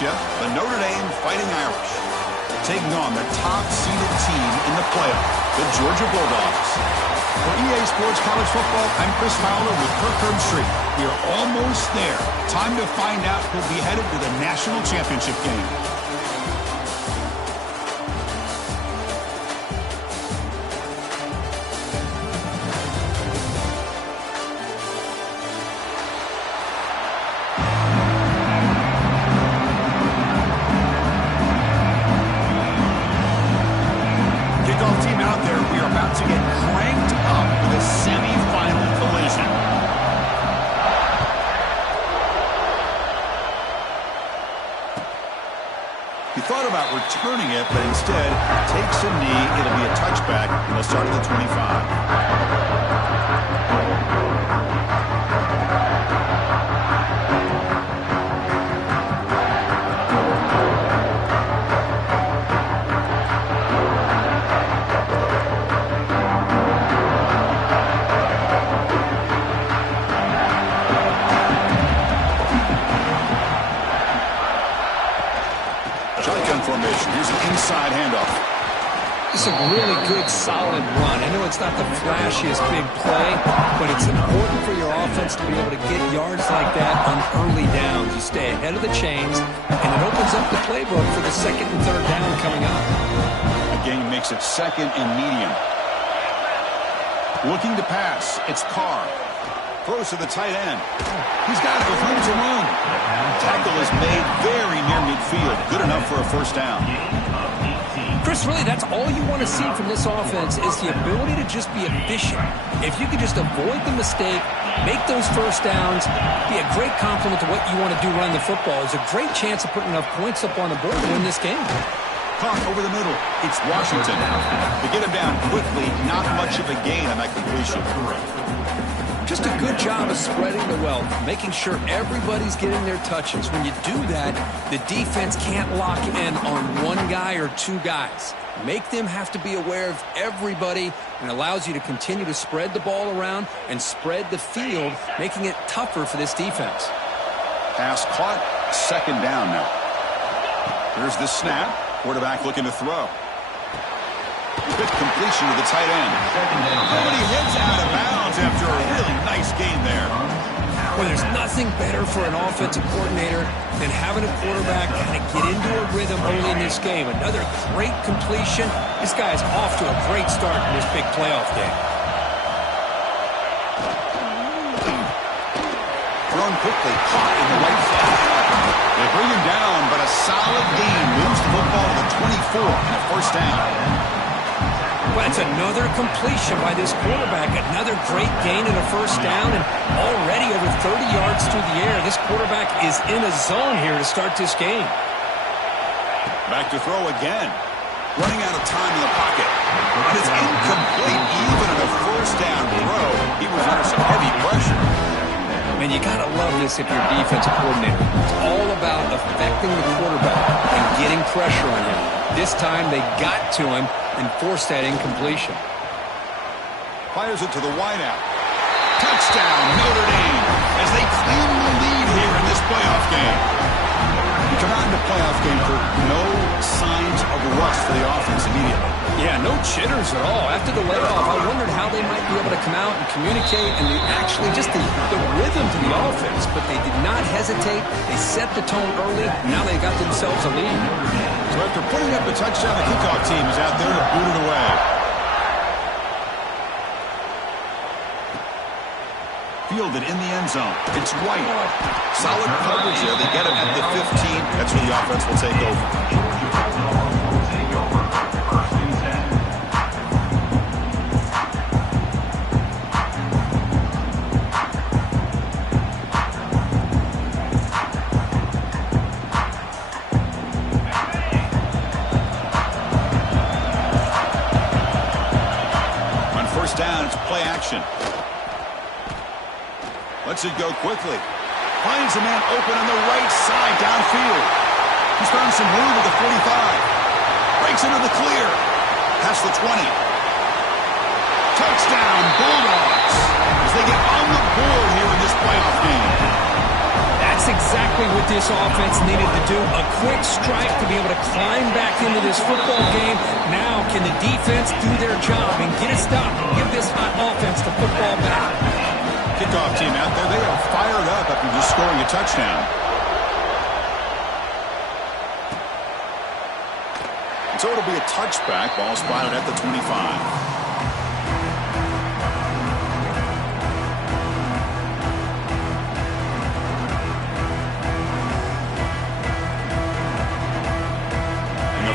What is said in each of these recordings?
you, the Notre Dame Fighting Irish, taking on the top-seeded team in the playoff, the Georgia Bulldogs. For EA Sports College Football, I'm Chris Fowler with Kirk Herbstreit. We are almost there. Time to find out who'll be headed to the national championship game. Returning it, but instead takes a knee. It'll be a touchback, and they'll start at the 25. Here's an inside handoff. It's a really good, solid run. I know it's not the flashiest big play, but it's important for your offense to be able to get yards like that on early downs. You stay ahead of the chains, and it opens up the playbook for the second and third down coming up. A gain makes it second and medium. Looking to pass. It's Carr. Throws to the tight end. He's got it with room to run. Tackle is made very near midfield. Good enough for a first down. Chris, really, that's all you want to see from this offense is the ability to just be efficient. If you could just avoid the mistake, make those first downs, be a great complement to what you want to do running the football. It's a great chance of putting enough points up on the board to win this game. Caught over the middle. It's Washington. To get him down quickly, not much of a gain on that completion. Just a good job of spreading the wealth, making sure everybody's getting their touches. When you do that, the defense can't lock in on one guy or two guys. Make them have to be aware of everybody, and allows you to continue to spread the ball around and spread the field, making it tougher for this defense. Pass caught, second down now. Here's the snap. Quarterback looking to throw. Quick completion to the tight end. But he heads out of bounds after a really nice gain there. Well, there's nothing better for an offensive coordinator than having a quarterback kind of get into a rhythm early in this game. Another great completion. This guy's off to a great start in this big playoff game. Thrown quickly, caught in the right flat. They bring him down, but a solid gain moves the football to the 24 and a first down. Well, it's another completion by this quarterback. Another great gain and a first down, and already over 30 yards through the air. This quarterback is in a zone here to start this game. Back to throw again. Running out of time in the pocket. And it's incomplete. Even at a first down throw, he was under some heavy pressure. Man, you got to love this if you're a defensive coordinator. It's all about affecting the quarterback and getting pressure on him. This time they got to him and forced that incompletion. Fires it to the wideout. Touchdown, Notre Dame, as they claim the lead here in this playoff game. You come out in the playoff game for no signs of rust for the offense immediately. Yeah, no jitters at all. After the layoff, I wondered how they might be able to come out and communicate and actually just the rhythm to the offense, but they did not hesitate. They set the tone early. Now they got themselves a lead. So after putting up the touchdown, the kickoff team is out there to boot it away. Fielded in the end zone. It's White. Solid coverage there. They get him at the 15. That's where the offense will take over. Down, it's play action. Lets it go quickly. Finds a man open on the right side downfield. He's found some room at the 45. Breaks into the clear. Past the 20. Touchdown, Bulldogs, as they get on the board here in this playoff game. That's That's exactly what this offense needed to do. A quick strike to be able to climb back into this football game. Now can the defense do their job and get a stop and give this hot offense the football back? Kickoff team out there, they are fired up after just scoring a touchdown. So it'll be a touchback. Ball spotted at the 25.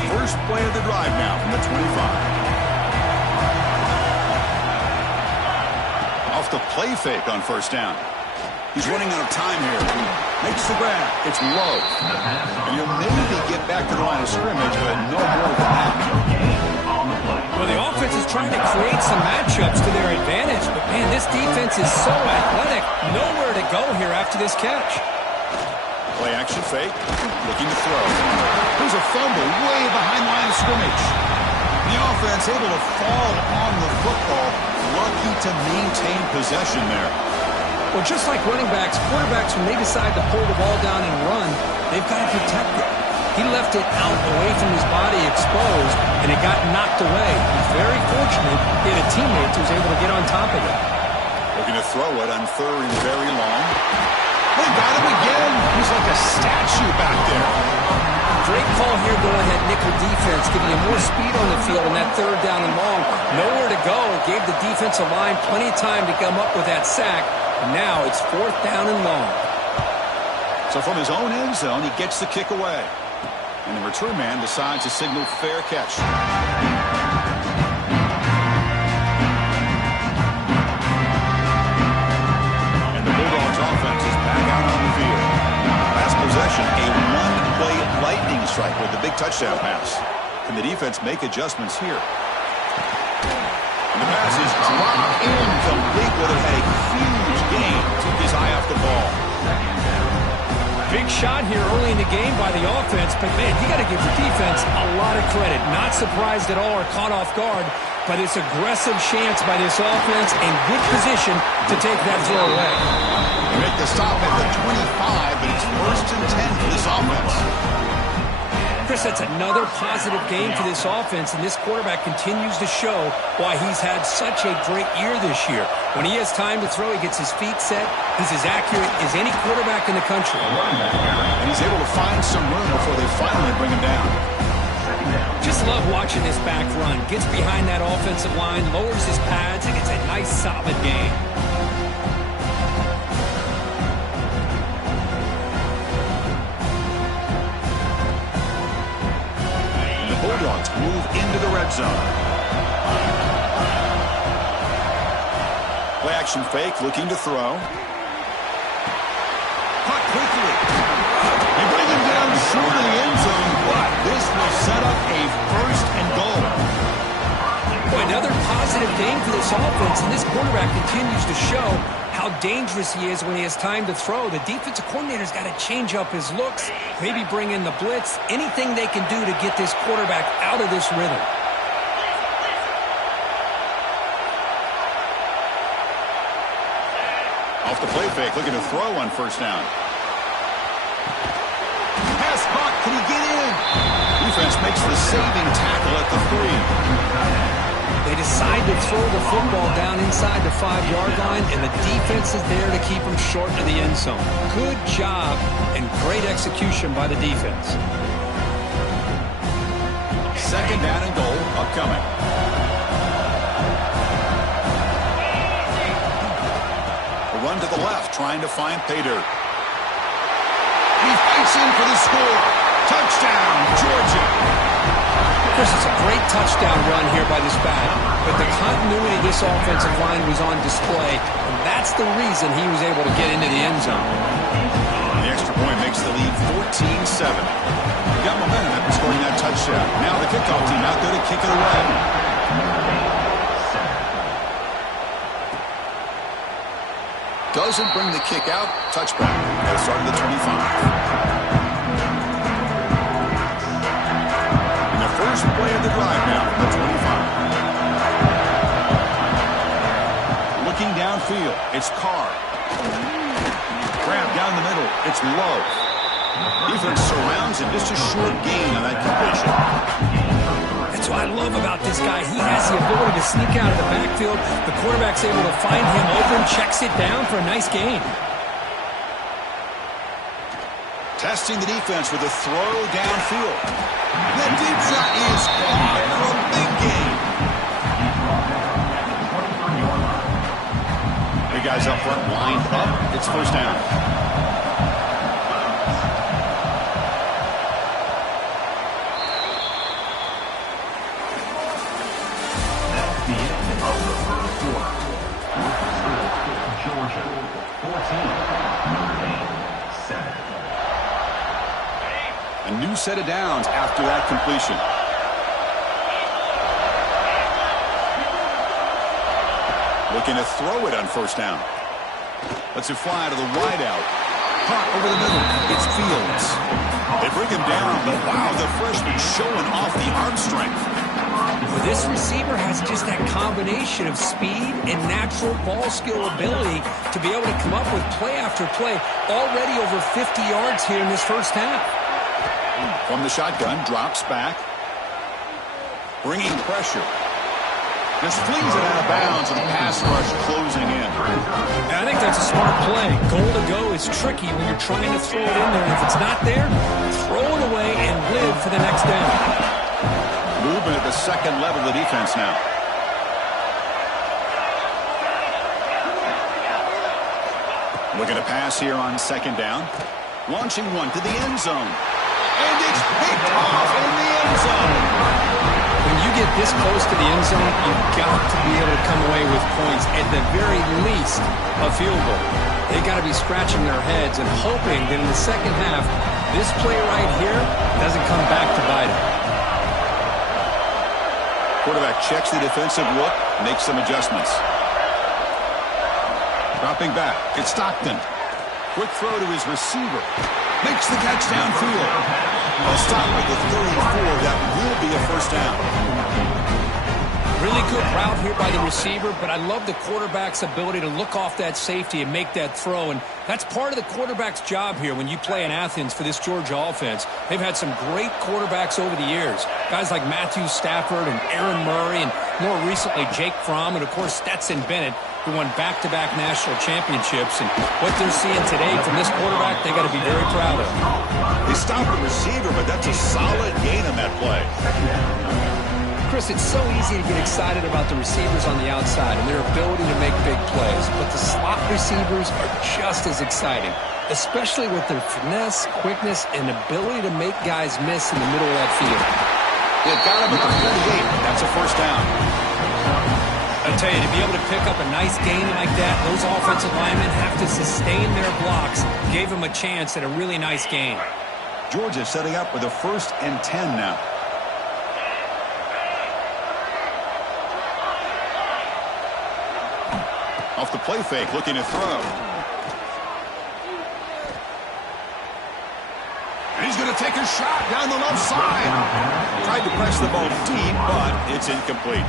First play of the drive now from the 25. Off the play fake on first down. He's running out of time here. Makes the grab. It's low. And you'll maybe get back to the line of scrimmage, but no more than that. Well, the offense is trying to create some matchups to their advantage, but, man, this defense is so athletic. Nowhere to go here after this catch. Play action fake, looking to throw. There's a fumble way behind the line of scrimmage. The offense able to fall on the football, lucky to maintain possession there. Well, just like running backs, quarterbacks, when they decide to pull the ball down and run, they've got to protect it. He left it out away from his body exposed, and it got knocked away. He's very fortunate he had a teammate who was able to get on top of it. Looking to throw it on third and very long. They got him again. He's like a statue back there. Great call here, go ahead nickel defense, giving you more speed on the field on that third down and long. Nowhere to go. Gave the defensive line plenty of time to come up with that sack. And now it's fourth down and long. So from his own end zone, he gets the kick away. And the return man decides to signal fair catch. Offense is back out on the field. Last possession, a one-play lightning strike with the big touchdown pass. Can the defense make adjustments here? And the pass is dropped incomplete. Whether had a huge gain, took his eye off the ball. Big shot here early in the game by the offense, but man, you got to give the defense a lot of credit. Not surprised at all or caught off guard, but it's aggressive chance by this offense and good position to take that throw away. They make the stop at the 25, but it's first and 10 for this offense. Chris, that's another positive game for this offense, and this quarterback continues to show why he's had such a great year this year. When he has time to throw, he gets his feet set. He's as accurate as any quarterback in the country. And he's able to find some room before they finally bring him down. Just love watching this back run. Gets behind that offensive line, lowers his pads, and gets a nice, solid game. Bulldogs move into the red zone. Play action fake, looking to throw. Caught quickly. They bring him down short of the end zone, but this will set up a first and goal. Boy, another positive game for this offense, and this quarterback continues to show how dangerous he is when he has time to throw. The defensive coordinator's got to change up his looks, maybe bring in the blitz, anything they can do to get this quarterback out of this rhythm. Off the play fake, looking to throw on first down. Pass caught, can he get in? Defense makes the saving tackle at the 3. They decide to throw the football down inside the 5-yard line, and the defense is there to keep them short of the end zone. Good job and great execution by the defense. Second down and goal upcoming. A run to the left, trying to find pay dirt. He fights in for the score. Touchdown, Georgia. Chris, it's a great touchdown run here by this back, but the continuity of this offensive line was on display, and that's the reason he was able to get into the end zone. The extra point makes the lead 14-7. He got momentum after scoring that touchdown. Now the kickoff team out there to kick it away. Doesn't bring the kick out. Touchback. At the start of the 25. First play of the drive now from the 25. Looking downfield, it's Carr. Grabbed down down the middle. It's low. Defense surrounds him. Just a short gain on that completion. That's what I love about this guy. He has the ability to sneak out of the backfield. The quarterback's able to find him open, checks it down for a nice gain. Testing the defense with a throw downfield. That deep shot is caught for a big gain. The guys up front lined up. It's first down. Georgia, 14, Notre Dame, 7. A new set of downs after that completion. Looking to throw it on first down. Lets it fly to the wideout. Caught over the middle. It's Fields. They bring him down, but wow, the freshman showing off the arm strength. Well, this receiver has just that combination of speed and natural ball skill ability to be able to come up with play after play. Already over 50 yards here in this first half. From the shotgun, drops back. Bringing pressure. Just flings it out of bounds, and the pass rush closing in. I think that's a smart play. Goal to go is tricky when you're trying to throw it in there. If it's not there, throw it away and live for the next down. Movement at the second level of the defense now. Looking to pass here on second down. Launching one to the end zone. And it's picked off in the end zone. When you get this close to the end zone, you've got to be able to come away with points. At the very least, a field goal. They've got to be scratching their heads and hoping that in the second half, this play right here doesn't come back to bite them. Quarterback checks the defensive look, makes some adjustments. Dropping back, it's Stockton. Quick throw to his receiver. Makes the catch downfield. A stop at the 34. That will be a first down. Really good route here by the receiver, but I love the quarterback's ability to look off that safety and make that throw. And that's part of the quarterback's job here when you play in Athens for this Georgia offense. They've had some great quarterbacks over the years. Guys like Matthew Stafford and Aaron Murray and more recently Jake Fromm and, of course, Stetson Bennett, who won back-to-back national championships. And what they're seeing today from this quarterback, they got to be very proud of. They stopped the receiver, but that's a solid gain on that play. Chris, it's so easy to get excited about the receivers on the outside and their ability to make big plays, but the slot receivers are just as exciting, especially with their finesse, quickness, and ability to make guys miss in the middle of that field. They've got him at the 48. That's a first down. I tell you, to be able to pick up a nice gain like that, those offensive linemen have to sustain their blocks. Gave them a chance at a really nice gain. Georgia setting up with a 1st and 10 now. Off the play fake, looking to throw. And he's going to take a shot down the left side. Tried to press the ball deep, but it's incomplete.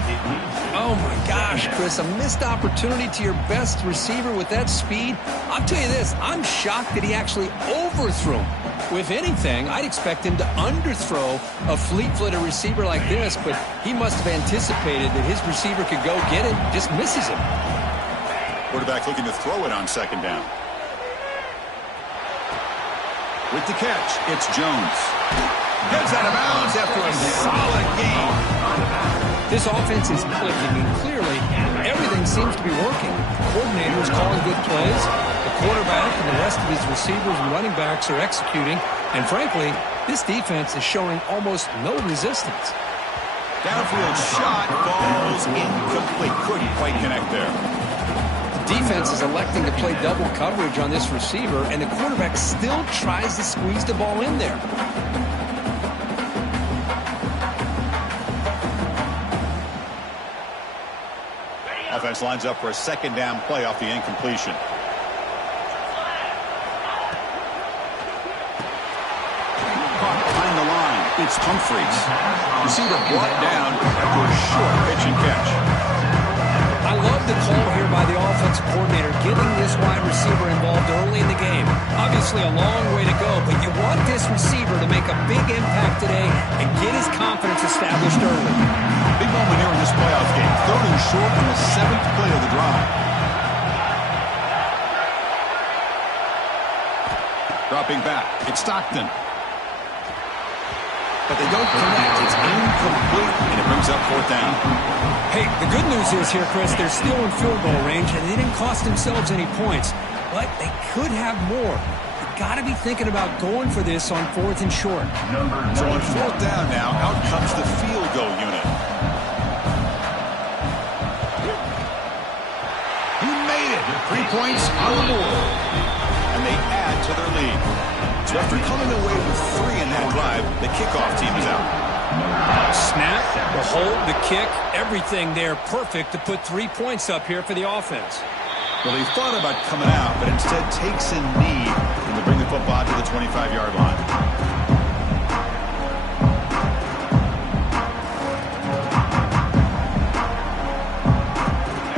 Oh, my gosh, Chris, a missed opportunity to your best receiver with that speed. I'll tell you this, I'm shocked that he actually overthrew him. With anything, I'd expect him to underthrow a fleet-footed receiver like this, but he must have anticipated that his receiver could go get it, just misses him. Quarterback looking to throw it on second down. With the catch, it's Jones. Gets out of bounds after a solid game. This offense is clicking, and clearly everything seems to be working. The coordinator is calling good plays. The quarterback and the rest of his receivers and running backs are executing. And frankly, this defense is showing almost no resistance. Downfield shot falls incomplete. Couldn't quite connect there. Defense is electing to play double coverage on this receiver, and the quarterback still tries to squeeze the ball in there. Offense lines up for a second down play off the incompletion. Caught behind the line. It's Humphreys. Receiver brought down after a short pitch and catch. I love the call here by the offensive coordinator, getting this wide receiver involved early in the game. Obviously a long way to go, but you want this receiver to make a big impact today and get his confidence established early. Big moment here in this playoff game. 3rd and short on the 7th play of the drive. Dropping back, it's Stockton. But they don't connect. It's incomplete, and it brings up 4th down. Hey, the good news is here, Chris, they're still in field goal range, and they didn't cost themselves any points. But they could have more. You've got to be thinking about going for this on 4th and short. So on 4th down now, out comes the field goal unit. He made it. 3 points on the board. And they add to their lead. So after coming away with 3 in that drive, the kickoff team is out. Snap, the hold, the kick, everything there perfect to put 3 points up here for the offense. Well, he thought about coming out, but instead takes a knee and to bring the football to the 25-yard line.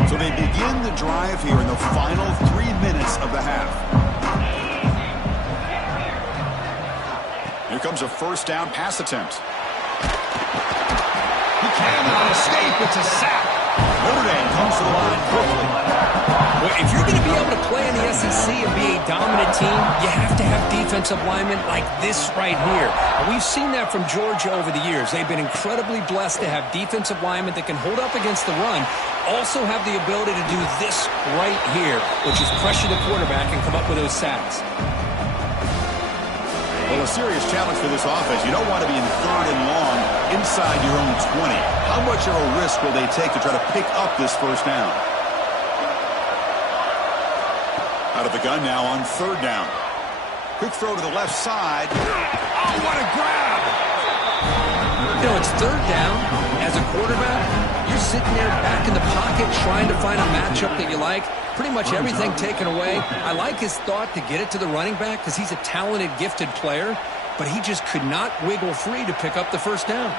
So they begin the drive here in the final 3 minutes of the half. Here comes a 1st down pass attempt. He cannot escape. It's a sack. Notre Dame comes to the line quickly. Well, if you're going to be able to play in the SEC and be a dominant team, you have to have defensive linemen like this right here. And we've seen that from Georgia over the years. They've been incredibly blessed to have defensive linemen that can hold up against the run, also have the ability to do this right here, which is pressure the quarterback and come up with those sacks. Well, a serious challenge for this offense. You don't want to be in 3rd and long inside your own 20. How much of a risk will they take to try to pick up this 1st down? Out of the gun now on 3rd down. Quick throw to the left side. Oh, what a grab! You know, it's 3rd down. As a quarterback, you're sitting there back in the pocket trying to find a matchup that you like. Pretty much everything taken away. I like his thought to get it to the running back because he's a talented, gifted player, but he just could not wiggle free to pick up the 1st down.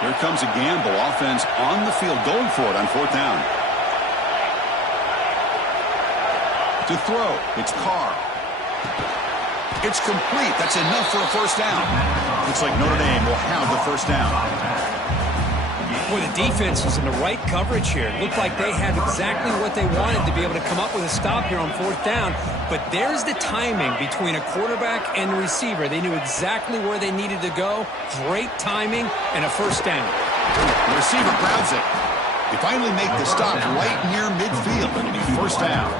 Here comes a gamble. Offense on the field going for it on 4th down. To throw, it's Carr. It's complete. That's enough for a 1st down. Looks like Notre Dame will have the 1st down. Boy, the defense was in the right coverage here. It looked like they had exactly what they wanted to be able to come up with a stop here on 4th down. But there's the timing between a quarterback and the receiver. They knew exactly where they needed to go. Great timing and a 1st down. The receiver grabs it. They finally make the stop right near midfield. It'll be 1st down.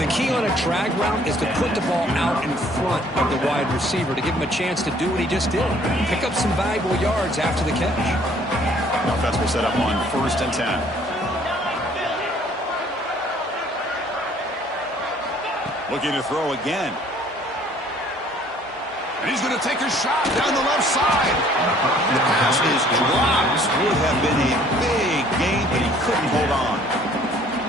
The key on a drag route is to put the ball out in front of the wide receiver to give him a chance to do what he just did. Pick up some valuable yards after the catch. The offense will set up on 1st and 10. Looking to throw again. And he's going to take a shot down the left side. The pass is dropped. Would have been a big gain, but he couldn't hold on.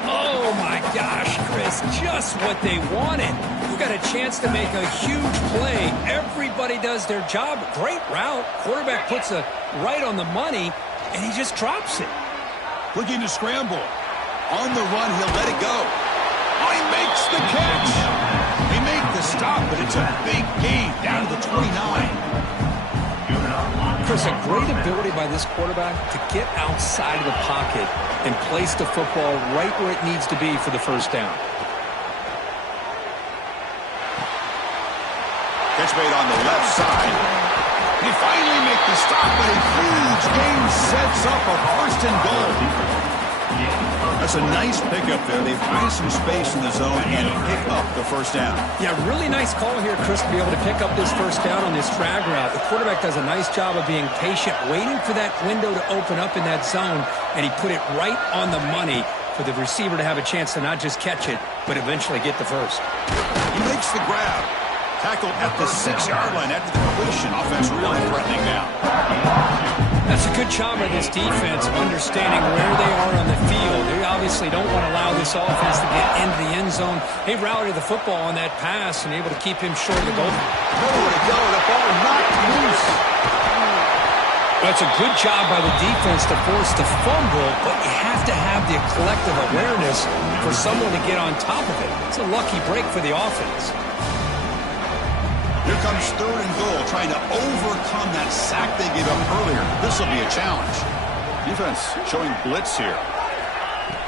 Oh, my gosh, Chris, just what they wanted. You got a chance to make a huge play. Everybody does their job. Great route. Quarterback puts it right on the money, and he just drops it. Looking to scramble. On the run, he'll let it go. Oh, he makes the catch. They make the stop, but it's a big gain down to the 29. Chris, a great ability by this quarterback to get outside of the pocket and place the football right where it needs to be for the 1st down. Catch made on the left side. They finally make the stop, but a huge gain sets up a 1st and goal. That's a nice pickup there. They find some space in the zone and pick up the 1st down. Yeah, really nice call here, Chris, to be able to pick up this 1st down on this drag route. The quarterback does a nice job of being patient, waiting for that window to open up in that zone, and he put it right on the money for the receiver to have a chance to not just catch it, but eventually get the 1st. He makes the grab. Tackled at the 6-yard line after the completion. Offense really threatening now. That's a good job by this defense, understanding where they are on the field. They obviously obviously don't want to allow this offense to get into the end zone. They rallied the football on that pass and able to keep him short of the goal. Nowhere to go. The ball knocked loose. That's a good job by the defense to force the fumble, but you have to have the collective awareness for someone to get on top of it. It's a lucky break for the offense. Here comes 3rd and goal, trying to overcome that sack they gave up earlier. This will be a challenge. Defense showing blitz here.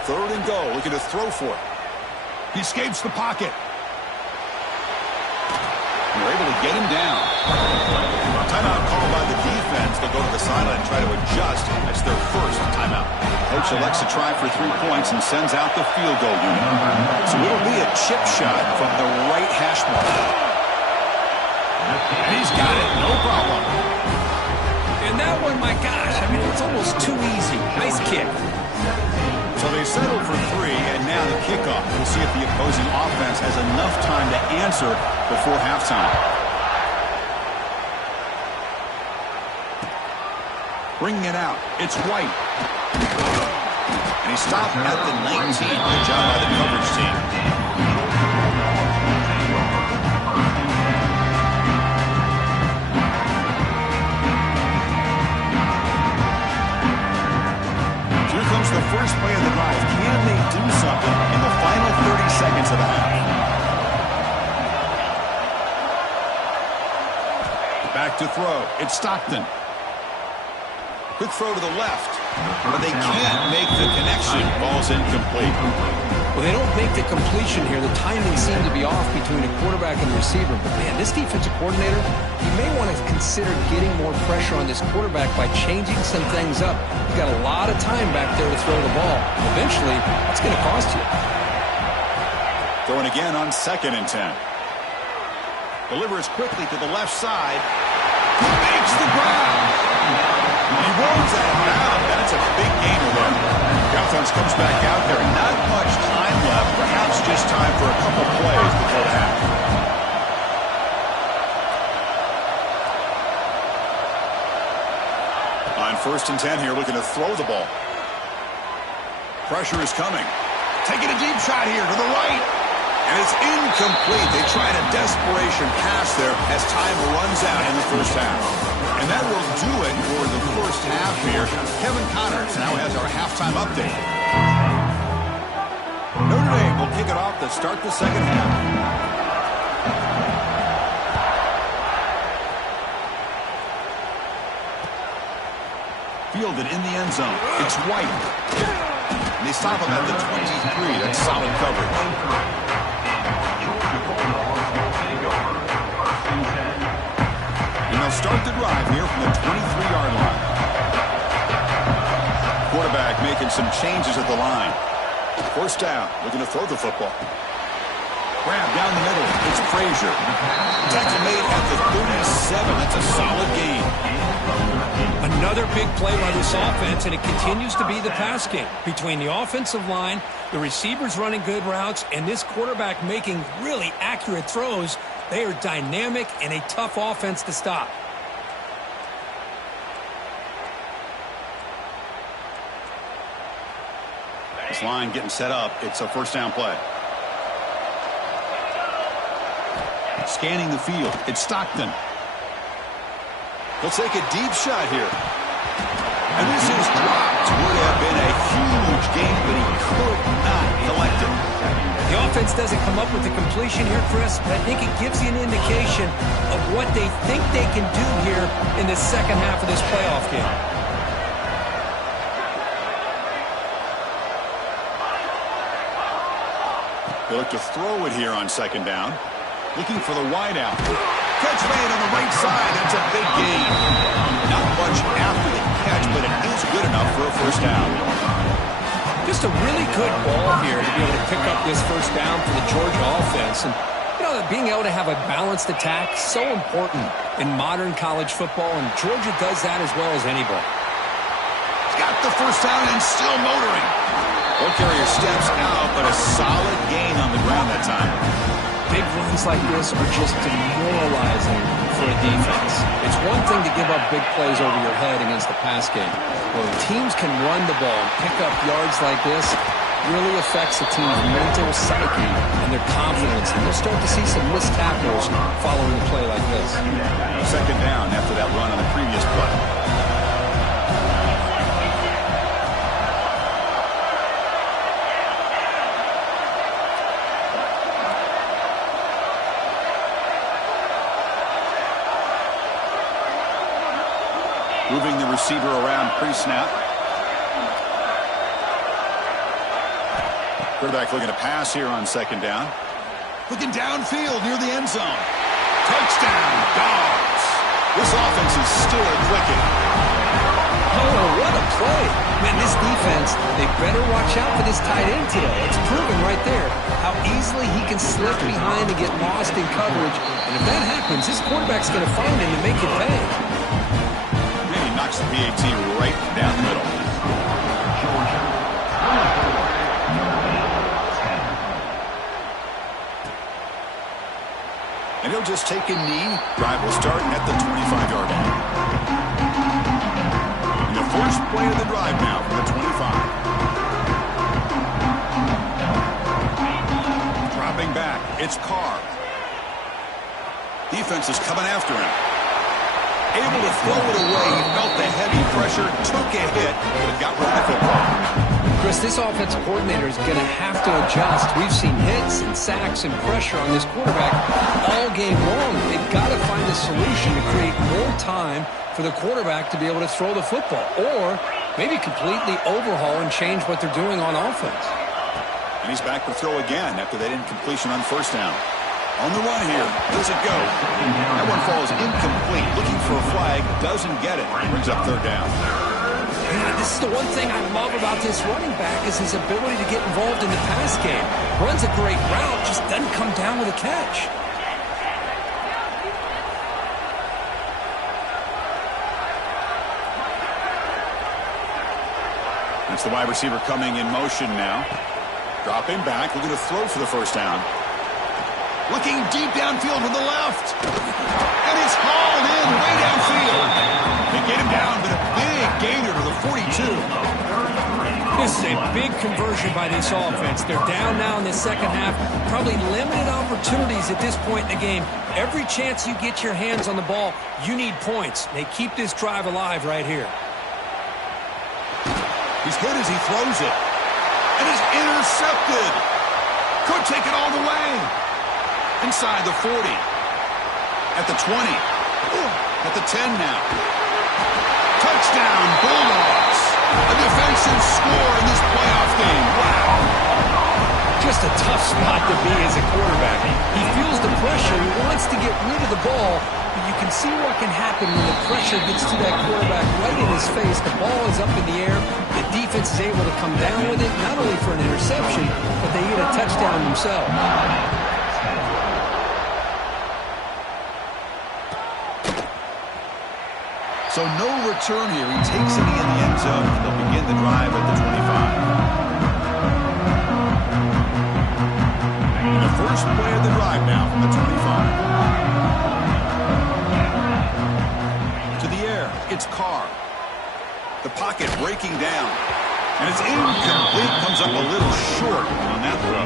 3rd and goal, looking to throw for it. He escapes the pocket. And they're able to get him down. Timeout called by the defense. They'll go to the sideline and try to adjust. That's their first timeout. Coach elects to try for 3 points and sends out the field goal unit. So it'll be a chip shot from the right hash mark. And he's got it, no problem. And that one, my gosh, I mean, it's almost too easy. Nice kick. So they settle for 3, and now the kickoff. We'll see if the opposing offense has enough time to answer before halftime. Bringing it out, it's White. And he stopped at the 19. Good job by the coverage team. Here comes the first play of the drive. Can they do something in the final 30 seconds of the half? Back to throw. It's Stockton. Quick throw to the left, but they can't make the connection. Ball's incomplete. Well, they don't make the completion here. The timing seemed to be off between a quarterback and the receiver. But, man, this defensive coordinator, he may want to consider getting more pressure on this quarterback by changing some things up. You've got a lot of time back there to throw the ball. Eventually, it's going to cost you. Throwing again on 2nd and 10. Delivers quickly to the left side. Makes the grab. He rolls out of bounds. That's a big gain there. The offense comes back out there. Not much time left. Perhaps just time for a couple plays before the half. On 1st and 10 here, looking to throw the ball. Pressure is coming. Taking a deep shot here to the right. And it's incomplete. They try a desperation pass there as time runs out in the first half. And that will do it for the first half here. Kevin Connors now has our halftime update. Notre Dame will kick it off to start the second half. Fielded in the end zone. It's White. And they stop him at the 23. That's solid coverage. And they'll start the drive here from the 23-yard line. Quarterback making some changes at the line. First down, looking to throw the football. Grab down the middle. It's Frazier. Tackle made at the 37. That's a solid gain. Another big play by this offense, and it continues to be the pass game. Between the offensive line, the receivers running good routes, and this quarterback making really accurate throws, they are dynamic and a tough offense to stop. This line getting set up. It's a first down play. Scanning the field. It's Stockton. He'll take a deep shot here. And this is dropped. Would have been a huge gain, but he could not collect it. The offense doesn't come up with the completion here, Chris, but I think it gives you an indication of what they think they can do here in the second half of this playoff game. They look to throw it here on 2nd down. Looking for the wideout. Catch made on the right side. That's a big gain. Not much after the catch, but it is good enough for a first down. Just a really good ball here to be able to pick up this first down for the Georgia offense. And, you know, being able to have a balanced attack, so important in modern college football, and Georgia does that as well as anybody. He's got the first down and still motoring. Ball carrier steps out, but a solid gain on the ground that time. Big runs like this are just demoralizing for a defense. It's one thing to give up big plays over your head against the pass game. When teams can run the ball and pick up yards like this, really affects the team's mental psyche and their confidence, and they'll start to see some missed tackles following a play like this. Second down after that run on the previous play. Moving the receiver around pre-snap. Quarterback looking to pass here on second down. Looking downfield near the end zone. Touchdown, Dogs. This offense is still clicking. Oh, what a play. Man, this defense, they better watch out for this tight end today. It's proven right there how easily he can slip behind and get lost in coverage. And if that happens, this quarterback's going to find him and make it pay. Knocks the PAT right down the middle. And he'll just take a knee. Drive will start at the 25-yard line. And the first play of the drive now from the 25. Dropping back, it's Carr. Defense is coming after him. Able to throw it away. He felt the heavy pressure, took a hit, but got rid of the football. Chris, this offensive coordinator is going to have to adjust. We've seen hits and sacks and pressure on this quarterback all game long. They've got to find a solution to create more time for the quarterback to be able to throw the football, or maybe completely overhaul and change what they're doing on offense. And he's back to throw again after that incompletion on first down. On the run here. Does it go? That one falls incomplete. Looking for a flag. Doesn't get it. Brings up third down. Yeah, this is the one thing I love about this running back is his ability to get involved in the pass game. Runs a great route, just doesn't come down with a catch. That's the wide receiver coming in motion now. Dropping back. Looking to throw for the first down. Looking deep downfield with the left. And it's hauled in way downfield. They get him down, but a big gainer to the 42. This is a big conversion by this offense. They're down now in the second half. Probably limited opportunities at this point in the game. Every chance you get your hands on the ball, you need points. They keep this drive alive right here. He's hit as he throws it. And he's intercepted. Could take it all the way. Inside the 40. At the 20. At the 10 now. Touchdown, Bulldogs. A defensive score in this playoff game. Wow. Just a tough spot to be as a quarterback. He feels the pressure. He wants to get rid of the ball. But you can see what can happen when the pressure gets to that quarterback right in his face. The ball is up in the air. The defense is able to come down with it, not only for an interception, but they get a touchdown themselves. So no return here. He takes it in the end zone, and they'll begin the drive at the 25. And the first play of the drive now from the 25. To the air, it's Carr. The pocket breaking down. And it's incomplete. Comes up a little short on that throw.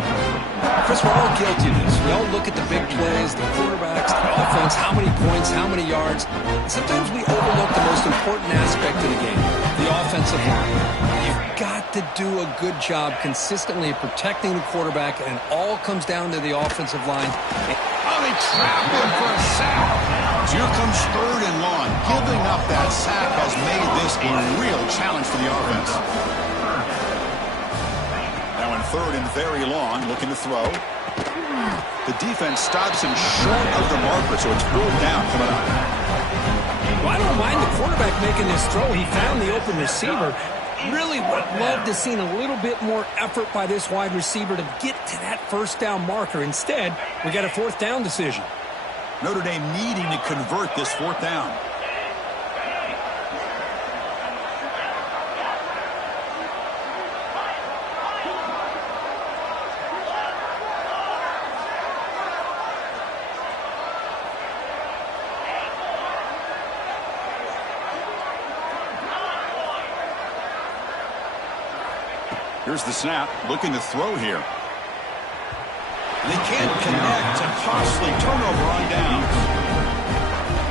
Chris, we're all guilty of this. We all look at the big plays, the quarterbacks, the offense, how many points, how many yards. And sometimes we overlook the most important aspect of the game, the offensive line. You've got to do a good job consistently of protecting the quarterback, and it all comes down to the offensive line. Oh, they trap him for a sack. Here comes third and long. Giving up that sack has made this a real challenge for the offense. Now in third and very long, looking to throw. The defense stops him short of the marker, so it's pulled down coming up. Well, I don't mind the quarterback making this throw. He found the open receiver. Really would love to see a little bit more effort by this wide receiver to get to that first down marker. Instead, we got a fourth down decision. Notre Dame needing to convert this fourth down. Here's the snap, looking to throw here. They can't connect. A costly turnover on downs.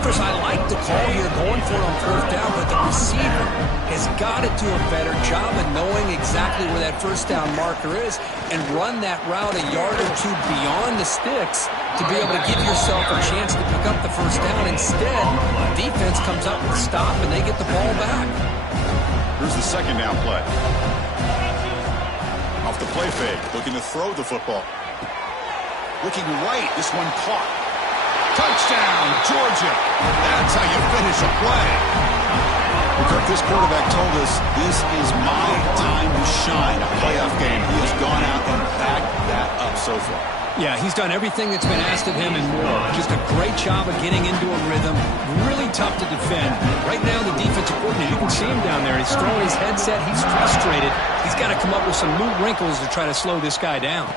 Chris, I like the call here going for it on fourth down, but the receiver has got to do a better job of knowing exactly where that first down marker is and run that route a yard or two beyond the sticks to be able to give yourself a chance to pick up the first down. Instead, the defense comes up with a stop and they get the ball back. Here's the second down play. Off the play fake, looking to throw the football. Looking right, this one caught. Touchdown, Georgia. That's how you finish a play. Kirk, this quarterback told us this is my time to shine. A playoff game. He has gone out and backed that up so far. Yeah, he's done everything that's been asked of him and more. Just a great job of getting into a rhythm. Really tough to defend. Right now, the defensive coordinator, you can see him down there. He's throwing his headset. He's frustrated. He's got to come up with some new wrinkles to try to slow this guy down.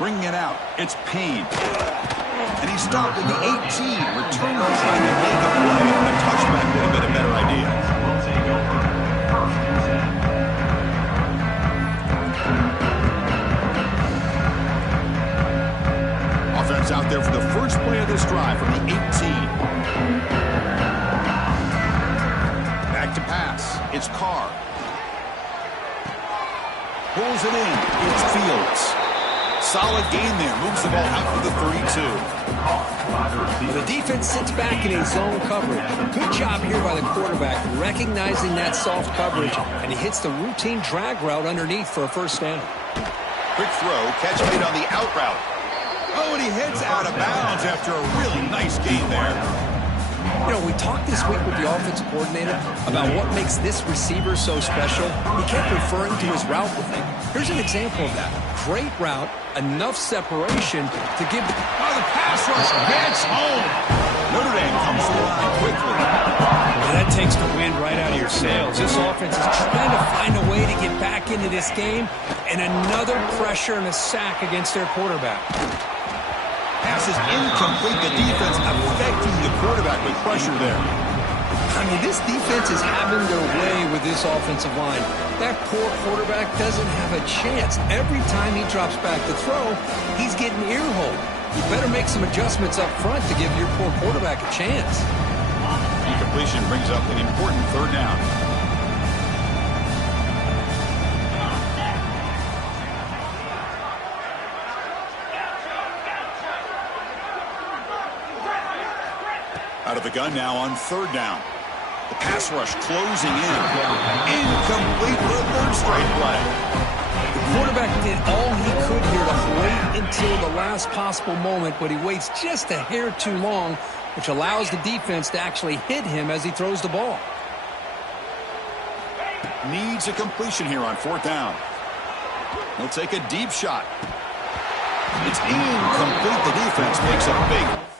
Bringing it out, it's Payne. And he stopped at the 18. Returner trying to make a play. A touchback would have been a better idea. Will take over first and 10. Offense out there for the first play of this drive from the 18. Back to pass. It's Carr. Pulls it in. It's Fields. Solid gain there. Moves the ball out for the 32. The defense sits back in a zone coverage. Good job here by the quarterback, recognizing that soft coverage, and he hits the routine drag route underneath for a first down. Quick throw. Catch made on the out route. Oh, and he heads out of bounds after a really nice gain there. You know, we talked this week with the offensive coordinator about what makes this receiver so special. He kept referring to his route running. Here's an example of that. Great route, enough separation to give... Oh, the pass rush gets home. Notre Dame comes to the line quickly. Well, that takes the wind right out of your sails. This offense is trying to find a way to get back into this game, and another pressure and a sack against their quarterback. Pass is incomplete. The defense affecting the quarterback with pressure there. I mean, this defense is having their way with this offensive line. That poor quarterback doesn't have a chance. Every time he drops back to throw, he's getting ear-holed. You better make some adjustments up front to give your poor quarterback a chance. Incompletion brings up an important third down. Out of the gun now on third down. The pass rush closing in. Incomplete for a third straight play. The quarterback did all he could here to wait until the last possible moment, but he waits just a hair too long, which allows the defense to actually hit him as he throws the ball. Needs a completion here on fourth down. He'll take a deep shot. It's incomplete. The defense makes a big